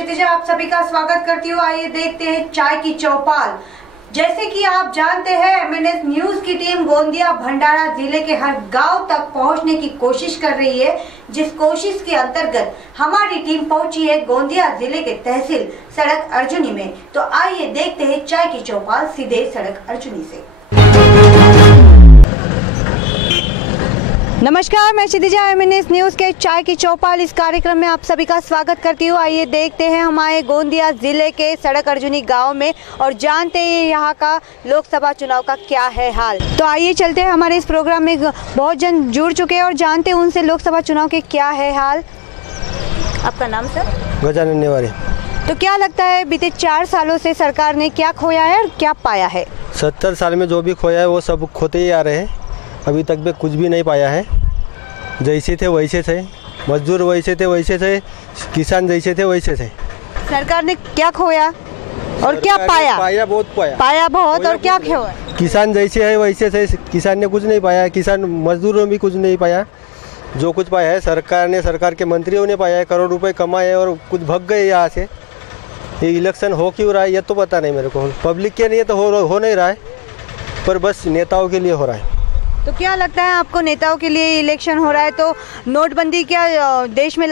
क्षितिजा आप सभी का स्वागत करती हूँ। आइए देखते हैं चाय की चौपाल। जैसे कि आप जानते हैं, एमएनएस न्यूज की टीम गोंदिया भंडारा जिले के हर गांव तक पहुंचने की कोशिश कर रही है, जिस कोशिश के अंतर्गत हमारी टीम पहुंची है गोंदिया जिले के तहसील सड़क अर्जुनी में। तो आइए देखते हैं चाय की चौपाल सीधे सड़क अर्जुनी से। नमस्कार, मैं क्षितिजा एमएनएस न्यूज के चाय की चौपाल इस कार्यक्रम में आप सभी का स्वागत करती हूँ। आइए देखते हैं हमारे गोंदिया जिले के सड़क अर्जुनी गांव में और जानते हैं यहाँ का लोकसभा चुनाव का क्या है हाल। तो आइए चलते हैं, हमारे इस प्रोग्राम में बहुत जन जुड़ चुके हैं और जानते हैं उनसे लोकसभा चुनाव के क्या है हाल। आपका नाम सर? गजानन नेवारी। तो क्या लगता है बीते 4 सालों से सरकार ने क्या खोया है और क्या पाया है? 70 साल में जो भी खोया है वो सब खोते ही आ रहे हैं। अभी तक भी कुछ भी नहीं पाया है। जैसे थे वैसे थे, मजदूर वैसे थे वैसे थे, किसान जैसे थे वैसे थे। सरकार ने क्या खोया और क्या पाया? पाया बहुत, पाया बहुत और क्या खोया? किसान जैसे है वैसे थे, किसान ने कुछ नहीं पाया, किसान मजदूरों ने भी कुछ नहीं पाया। जो कुछ पाया है सरकार ने, सरकार के मंत्रियों ने पाया है। करोड़ रुपए कमाए और कुछ भग गए यहाँ से। ये इलेक्शन हो क्यों रहा है ये तो पता नहीं मेरे को। पब्लिक के लिए तो हो नहीं रहा है, पर बस नेताओं के लिए हो रहा है। तो क्या लगता है आपको, नेताओं के लिए इलेक्शन हो रहा है तो नोटबंदी क्या देश में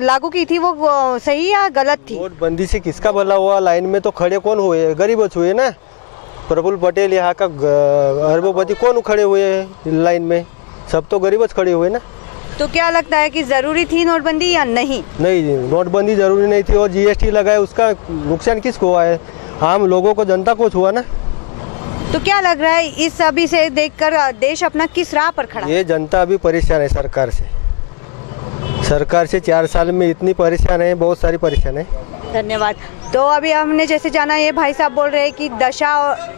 लागू की थी, वो सही या गलत थी? नोटबंदी से किसका भला हुआ? लाइन में तो खड़े कौन हुए? गरीब हुए ना। प्रफुल्ल पटेल यहाँ का अरबोपति कौन खड़े हुए हैं लाइन में? सब तो गरीब खड़े हुए ना। तो क्या लगता है कि जरूरी थी नोटबंदी या नहीं? नहीं, नोटबंदी जरूरी नहीं थी। और जीएसटी लगाए, उसका नुकसान किसको हुआ है? आम लोगों को, जनता को हुआ ना। तो क्या लग रहा है इस सभी से देखकर देश अपना किस राह पर खड़ा है? ये जनता अभी परेशान है सरकार से। सरकार से 4 साल में इतनी परेशान है, बहुत सारी परेशान है। धन्यवाद। तो अभी हमने जैसे जाना, ये भाई साहब बोल रहे हैं कि दशा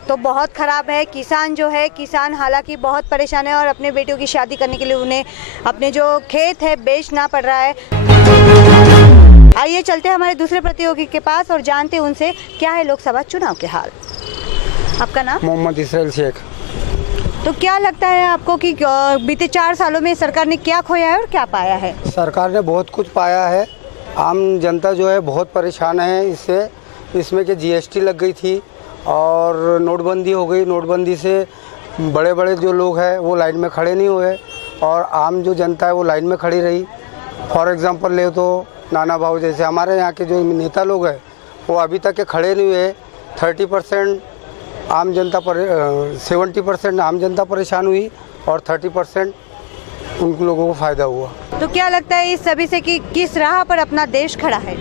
तो बहुत खराब है। किसान जो है, किसान हालांकि बहुत परेशान है और अपने बेटियों की शादी करने के लिए उन्हें अपने जो खेत है बेचना पड़ रहा है। आइए चलते हैं हमारे दूसरे प्रतियोगी के पास और जानते हैं उनसे क्या है लोकसभा चुनाव के हाल। आपका नाम? मोहम्मद इसराइल शेख। तो क्या लगता है आपको कि बीते 4 सालों में सरकार ने क्या खोया है और क्या पाया है? सरकार ने बहुत कुछ पाया है। आम जनता जो है बहुत परेशान है इससे। इसमें कि जीएसटी लग गई थी और नोटबंदी हो गई। नोटबंदी से बड़े बड़े जो लोग हैं वो लाइन में खड़े नहीं हुए और आम जो जनता है वो लाइन में खड़ी रही। फॉर एग्जांपल ले तो नाना भाव जैसे हमारे यहाँ के जो नेता लोग हैं वो अभी तक के खड़े नहीं हुए। 30% आम जनता पर 70% आम जनता परेशान हुई और 30% उन लोगों को फ़ायदा हुआ। तो क्या लगता है इस सभी से कि किस राह पर अपना देश खड़ा है?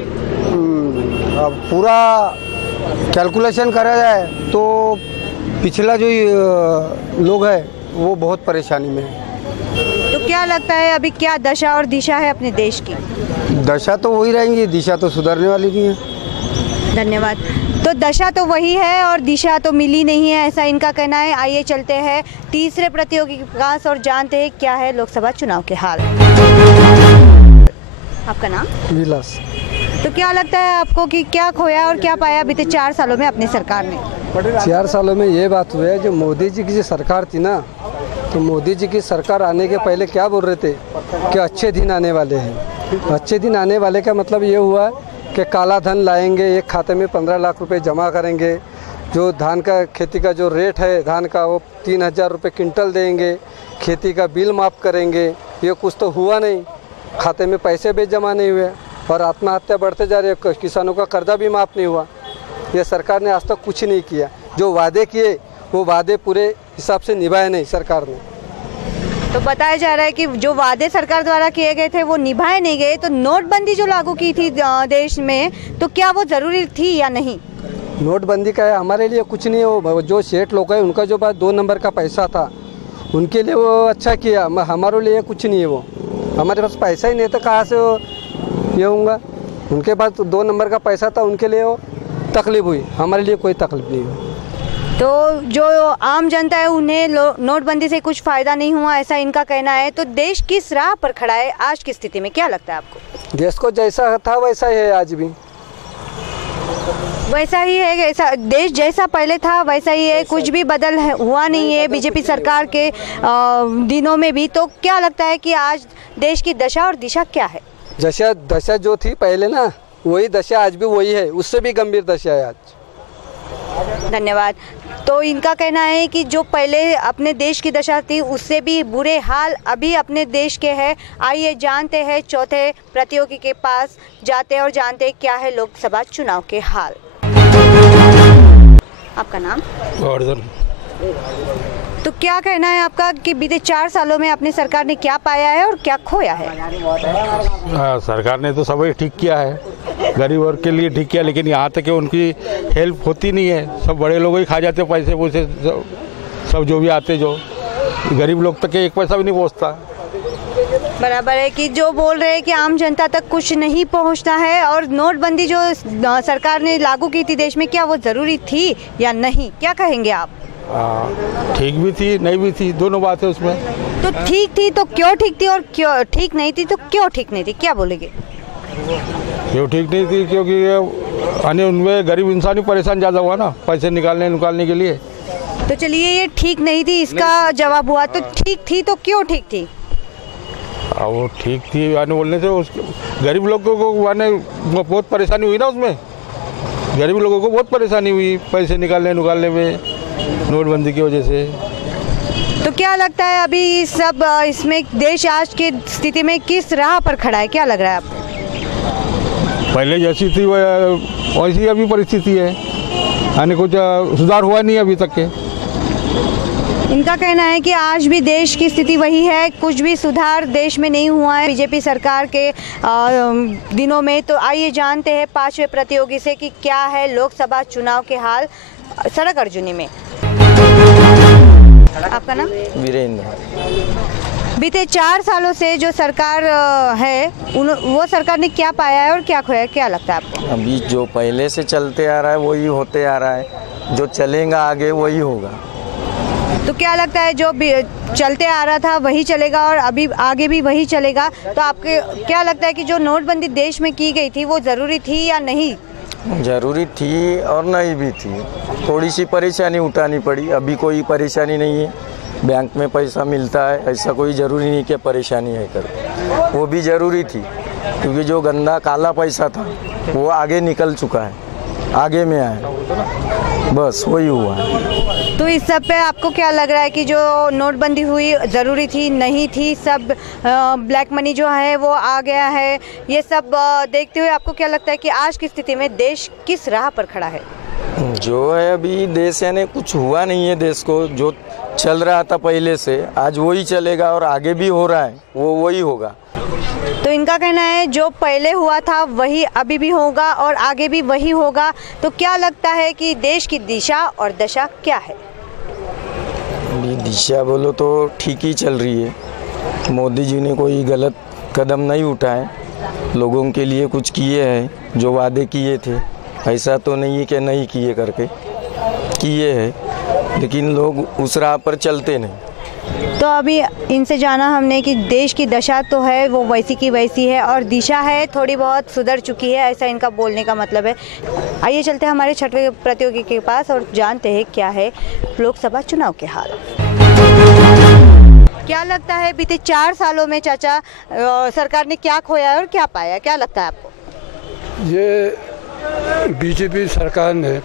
अब पूरा कैलकुलेशन करा जाए तो पिछला जो लोग है वो बहुत परेशानी में है। तो क्या लगता है अभी क्या दशा और दिशा है अपने देश की? दशा तो वही रहेंगी, दिशा तो सुधरने वाली नहीं है। धन्यवाद। तो दशा तो वही है और दिशा तो मिली नहीं है, ऐसा इनका कहना है। आइए चलते हैं तीसरे प्रतियोगी के पास और जानते हैं क्या है लोकसभा चुनाव के हाल। आपका नाम? विलास। तो क्या लगता है आपको कि क्या खोया और क्या पाया बीते 4 सालों में अपनी सरकार ने? 4 सालों में ये बात हुई है, जो मोदी जी की जो सरकार थी ना, तो मोदी जी की सरकार आने के पहले क्या बोल रहे थे कि अच्छे दिन आने वाले हैं। अच्छे दिन आने वाले का मतलब ये हुआ कि काला धन लाएंगे, एक खाते में 15 लाख रुपए जमा करेंगे, जो धान का खेती का जो रेट है धान का वो 3000 रुपये क्विंटल देंगे, खेती का बिल माफ़ करेंगे। ये कुछ तो हुआ नहीं, खाते में पैसे भी जमा नहीं हुए और आत्महत्या बढ़ते जा रही है। किसानों का कर्जा भी माफ़ नहीं हुआ। ये सरकार ने आज तक कुछ नहीं किया। जो वादे किए वो वादे पूरे हिसाब से निभाए नहीं सरकार ने। तो बताया जा रहा है कि जो वादे सरकार द्वारा किए गए थे वो निभाए नहीं गए। तो नोटबंदी जो लागू की थी देश में, तो क्या वो जरूरी थी या नहीं? नोटबंदी का है हमारे लिए कुछ नहीं हो। जो सेठ लोग हैं उनका जो बात 2 नंबर का पैसा था उनके लिए वो अच्छा किया, हमारे लिए कुछ नहीं है। वो हमारे पास पैसा ही नहीं था, कहाँ से ये होगा? उनके पास 2 नंबर का पैसा था, उनके लिए वो तकलीफ हुई, हमारे लिए कोई तकलीफ नहीं हुई। तो जो आम जनता है उन्हें नोटबंदी से कुछ फ़ायदा नहीं हुआ, ऐसा इनका कहना है। तो देश किस राह पर खड़ा है आज की स्थिति में, क्या लगता है आपको? देश को जैसा था वैसा ही है, आज भी वैसा ही है। ऐसा देश जैसा पहले था वैसा ही है, कुछ भी बदल हुआ नहीं है बीजेपी सरकार के दिनों में भी। तो क्या लगता है कि आज देश की दशा और दिशा क्या है? दशा जो थी पहले ना, वही दशा आज भी वही है, उससे भी गंभीर दशा है आज। धन्यवाद। तो इनका कहना है कि जो पहले अपने देश की दशा थी उससे भी बुरे हाल अभी अपने देश के हैं। आइए जानते हैं चौथे प्रतियोगी के पास जाते हैं और जानते हैं क्या है लोकसभा चुनाव के हाल। आपका नाम? गोवर्धन। तो क्या कहना है आपका कि बीते 4 सालों में अपनी सरकार ने क्या पाया है और क्या खोया है? सरकार ने तो सब ठीक किया है, गरीब वर्ग के लिए ठीक किया, लेकिन यहाँ तक कि उनकी हेल्प होती नहीं है। सब बड़े लोग ही खा जाते पैसे वैसे, सब जो भी आते, जो गरीब लोग तक एक पैसा भी नहीं पहुँचता। बराबर है कि जो बोल रहे हैं कि आम जनता तक कुछ नहीं पहुंचता है। और नोटबंदी जो सरकार ने लागू की थी देश में, क्या वो ज़रूरी थी या नहीं, क्या कहेंगे आप? ठीक भी थी, नहीं भी थी, दोनों बात है उसमें। तो ठीक थी तो क्यों ठीक थी, और क्यों ठीक नहीं थी तो क्यों ठीक नहीं थी, क्या बोलेंगे? क्यों ठीक नहीं थी? क्योंकि उनमें गरीब इंसान ही परेशान ज़्यादा हुआ ना, पैसे निकालने के लिए। तो चलिए, ये ठीक नहीं थी इसका जवाब हुआ, तो ठीक थी तो क्यों ठीक थी? वो ठीक थी बोलने से गरीब लोगों को बहुत परेशानी हुई ना, उसमें गरीब लोगों को बहुत परेशानी हुई पैसे निकालने में, नोटबंदी की वजह से। तो क्या लगता है अभी सब इसमें देश आज की स्थिति में किस राह पर खड़ा है, क्या लग रहा है आपको? पहले जैसी थी वैसी अभी परिस्थिति है, कुछ सुधार हुआ नहीं अभी तक के। इनका कहना है कि आज भी देश की स्थिति वही है, कुछ भी सुधार देश में नहीं हुआ है बीजेपी सरकार के दिनों में। तो आइए जानते हैं 5वें प्रतियोगी से कि क्या है लोकसभा चुनाव के हाल सड़क अर्जुनी में। आपका नाम? वीरेंद्र। बीते 4 सालों से जो सरकार है वो सरकार ने क्या पाया है और क्या खोया है, क्या लगता है आपको? अभी जो पहले से चलते आ रहा है वही होते आ रहा है, जो चलेगा आगे वही होगा। तो क्या लगता है जो चलते आ रहा था वही चलेगा और अभी आगे भी वही चलेगा? तो आपके क्या लगता है कि जो नोटबंदी देश में की गई थी वो ज़रूरी थी या नहीं? ज़रूरी थी और नहीं भी थी, थोड़ी सी परेशानी उठानी पड़ी। अभी कोई परेशानी नहीं है, बैंक में पैसा मिलता है, ऐसा कोई ज़रूरी नहीं कि परेशानी है कर। वो भी ज़रूरी थी क्योंकि जो गंदा काला पैसा था वो आगे निकल चुका है, आगे में आया, बस वही हुआ है। तो इस सब पे आपको क्या लग रहा है कि जो नोटबंदी हुई ज़रूरी थी, नहीं थी, सब ब्लैक मनी जो है वो आ गया है, ये सब देखते हुए आपको क्या लगता है कि आज की स्थिति में देश किस राह पर खड़ा है? जो है अभी देश यानी कुछ हुआ नहीं है देश को, जो चल रहा था पहले से आज वही चलेगा और आगे भी हो रहा है वो वही होगा। तो इनका कहना है जो पहले हुआ था वही अभी भी होगा और आगे भी वही होगा। तो क्या लगता है कि देश की दिशा और दशा क्या है? दिशा बोलो तो ठीक ही चल रही है, मोदी जी ने कोई गलत कदम नहीं उठाए, लोगों के लिए कुछ किए हैं, जो वादे किए थे ऐसा तो नहीं है कि नहीं किए करके किए हैं, लेकिन लोग उस राह पर चलते नहीं। तो अभी इनसे जाना हमने कि देश की दशा तो है वो वैसी की वैसी है और दिशा है थोड़ी बहुत सुधर चुकी है, ऐसा इनका बोलने का मतलब है। आइए चलते हैं हमारे 6वें प्रतियोगी के पास और जानते हैं क्या है लोकसभा चुनाव के हाल। क्या लगता है बीते 4 सालों में चाचा सरकार ने क्या खोया है और क्या पाया, क्या लगता है आपको? ये बीजेपी सरकार ने,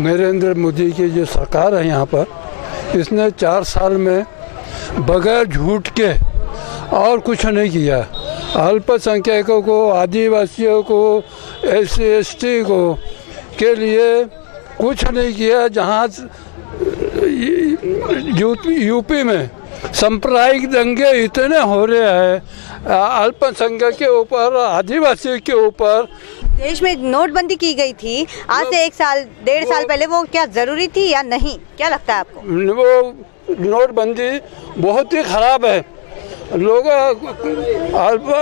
नरेंद्र मोदी की जो सरकार है यहाँ पर, इसने 4 साल में बगैर झूठ के और कुछ नहीं किया। अल्पसंख्यकों को, आदिवासियों को, SC/ST को के लिए कुछ नहीं किया। जहाँ यूपी में सांप्रदायिक दंगे इतने हो रहे हैं अल्पसंख्यक के ऊपर, आदिवासी के ऊपर। देश में नोटबंदी की गई थी आज से 1-1.5 साल पहले, वो क्या जरूरी थी या नहीं, क्या लगता है आपको? वो नोटबंदी बहुत ही खराब है। लोग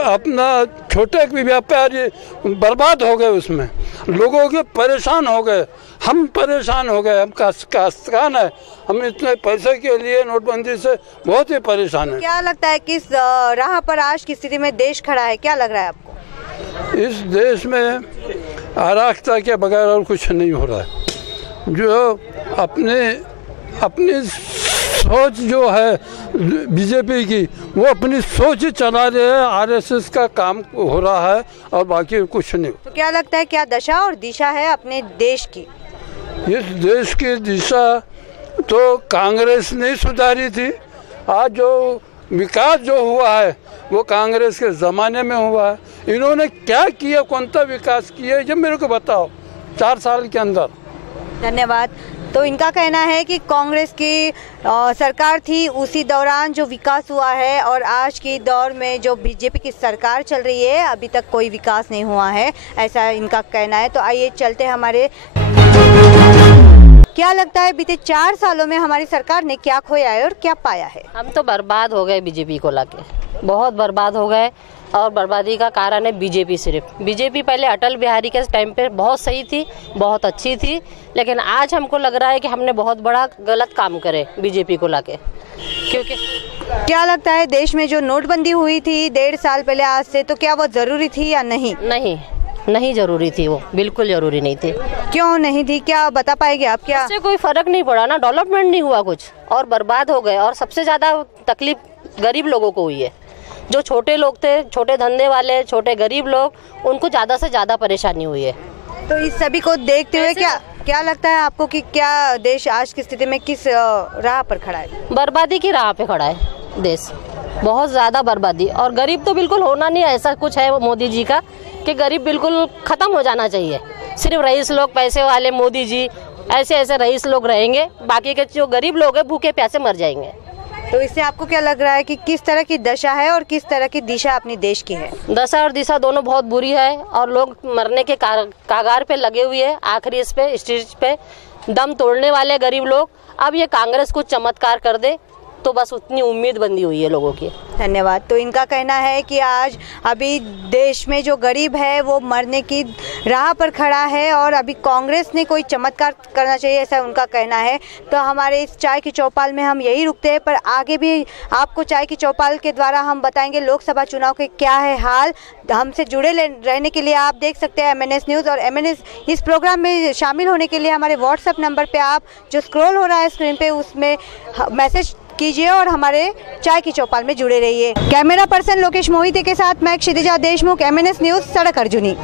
अपना छोटे व्यापारी बर्बाद हो गए, उसमें लोगों के परेशान हो गए, हम परेशान हो गए, हम काश्तकार है, हम इतने पैसे के लिए नोटबंदी से बहुत ही परेशान है। क्या लगता है किस राह पर आज की स्थिति में देश खड़ा है, क्या लग रहा है आपको? इस देश में अराजकता के बगैर और कुछ नहीं हो रहा है। जो अपनी सोच जो है बीजेपी की, वो अपनी सोच ही चला रहे हैं, आरएसएस का काम हो रहा है और बाकी कुछ नहीं। तो क्या लगता है क्या दशा और दिशा है अपने देश की? इस देश की दिशा तो कांग्रेस ने सुधारी थी। आज जो विकास जो हुआ है वो कांग्रेस के ज़माने में हुआ है। इन्होंने क्या किया, कौन सा विकास किया, ये मेरे को बताओ 4 साल के अंदर। धन्यवाद। तो इनका कहना है कि कांग्रेस की सरकार थी, उसी दौरान जो विकास हुआ है, और आज के दौर में जो बीजेपी की सरकार चल रही है अभी तक कोई विकास नहीं हुआ है, ऐसा इनका कहना है। तो आइए चलते हमारे, क्या लगता है बीते 4 सालों में हमारी सरकार ने क्या खोया है और क्या पाया है? हम तो बर्बाद हो गए बीजेपी को लाके, बहुत बर्बाद हो गए। और बर्बादी का कारण है बीजेपी। सिर्फ बीजेपी पहले अटल बिहारी के टाइम पे बहुत सही थी, बहुत अच्छी थी, लेकिन आज हमको लग रहा है कि हमने बहुत बड़ा गलत काम करे बीजेपी को लाके। क्योंकि क्या लगता है देश में जो नोटबंदी हुई थी 1.5 साल पहले आज से, तो क्या वो जरूरी थी या नहीं? नहीं जरूरी थी, वो बिल्कुल जरूरी नहीं थी। क्यों नहीं थी, क्या बता पाएंगे आप? क्या उससे कोई फर्क नहीं पड़ा ना, डेवलपमेंट नहीं हुआ कुछ, और बर्बाद हो गए। और सबसे ज्यादा तकलीफ गरीब लोगों को हुई है। जो छोटे लोग थे, छोटे धंधे वाले, छोटे गरीब लोग, उनको ज्यादा से ज्यादा परेशानी हुई है। तो इस सभी को देखते हुए क्या लगता है आपको कि क्या देश आज की स्थिति में किस राह पर खड़ा है? बर्बादी की राह पे खड़ा है देश, बहुत ज़्यादा बर्बादी। और गरीब तो बिल्कुल होना नहीं, ऐसा कुछ है वो मोदी जी का कि गरीब बिल्कुल ख़त्म हो जाना चाहिए। सिर्फ रईस लोग, पैसे वाले, मोदी जी, ऐसे रईस लोग रहेंगे, बाकी के जो गरीब लोग हैं भूखे प्यासे मर जाएंगे। तो इससे आपको क्या लग रहा है कि किस तरह की दशा है और किस तरह की दिशा अपनी देश की है? दशा और दिशा दोनों बहुत बुरी है, और लोग मरने के कागार पे लगे हुए हैं, आखिरी इस पे स्टेज पे दम तोड़ने वाले गरीब लोग। अब ये कांग्रेस कुछ चमत्कार कर दे तो बस उतनी उम्मीद बंधी हुई है लोगों की। धन्यवाद। तो इनका कहना है कि आज अभी देश में जो गरीब है वो मरने की राह पर खड़ा है, और अभी कांग्रेस ने कोई चमत्कार करना चाहिए, ऐसा उनका कहना है। तो हमारे इस चाय की चौपाल में हम यही रुकते हैं, पर आगे भी आपको चाय की चौपाल के द्वारा हम बताएंगे लोकसभा चुनाव के क्या है हाल। हमसे जुड़े रहने के लिए आप देख सकते हैं MNS न्यूज़, और MNS इस प्रोग्राम में शामिल होने के लिए हमारे व्हाट्सएप नंबर पर आप जो स्क्रॉल हो रहा है स्क्रीन पर उसमें मैसेज कीजिए और हमारे चाय की चौपाल में जुड़े रहिए। कैमरा पर्सन लोकेश मोहिते के साथ मैं क्षितिजा देशमुख, MNS न्यूज़, सड़क अर्जुनी।